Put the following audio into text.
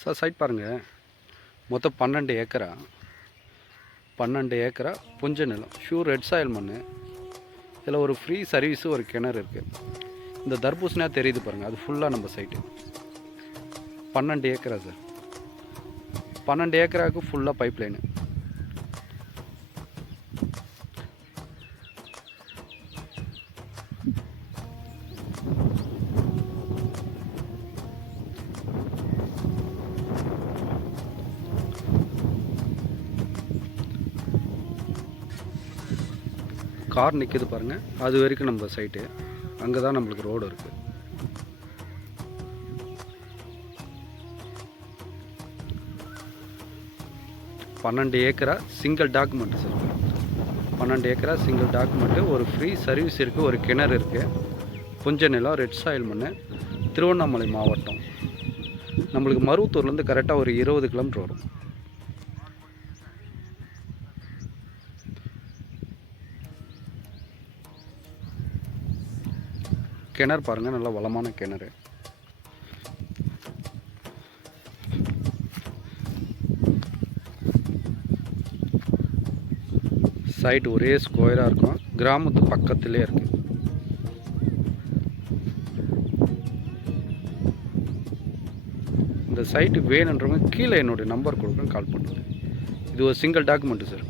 Sir side பாருங்கள், மொத்தம் 12 ஏக்கரா, 12 ஏக்கரா புஞ்ச நிலம், ஷூர் ரெட் சாயில் மண். இதில் ஒரு ஃப்ரீ சர்வீஸு, ஒரு கிணறு இருக்குது. இந்த தர்பூசணியாக தெரியுது பாருங்கள், அது ஃபுல்லாக நம்ம சைட்டு. 12 ஏக்கரா சார், 12 ஏக்கராவுக்கு ஃபுல்லாக பைப் லைனு. கார் நிற்கிது பாருங்கள், அது வரைக்கும் நம்ம சைட்டு. அங்கே தான் நம்மளுக்கு ரோடு இருக்குது. பன்னெண்டு ஏக்கரா சிங்கிள் டாக்குமெண்ட்டு சார். 12 ஏக்கரா சிங்கிள் டாக்குமெண்ட்டு, ஒரு ஃப்ரீ சர்வீஸ் இருக்குது, ஒரு கிணறு இருக்குது. புஞ்ச நிலம், ரெட் சாயில் மண், திருவண்ணாமலை மாவட்டம். நம்மளுக்கு மருவத்தூர்லேருந்து கரெக்டாக ஒரு 20 கிலோமீட்டர் வரும். கிணறு பாருங்கள், நல்ல வளமான கிணறு. சைட் ஒரே ஸ்கொயராக இருக்கும், கிராமத்து பக்கத்திலே இருக்குது. இந்த சைட்டு வேணுன்றவங்க கீழே என்னுடைய நம்பர் கொடுக்குறேன், கால் பண்ணுங்கள். இது ஒரு சிங்கிள் டாக்குமெண்ட்டு சார்.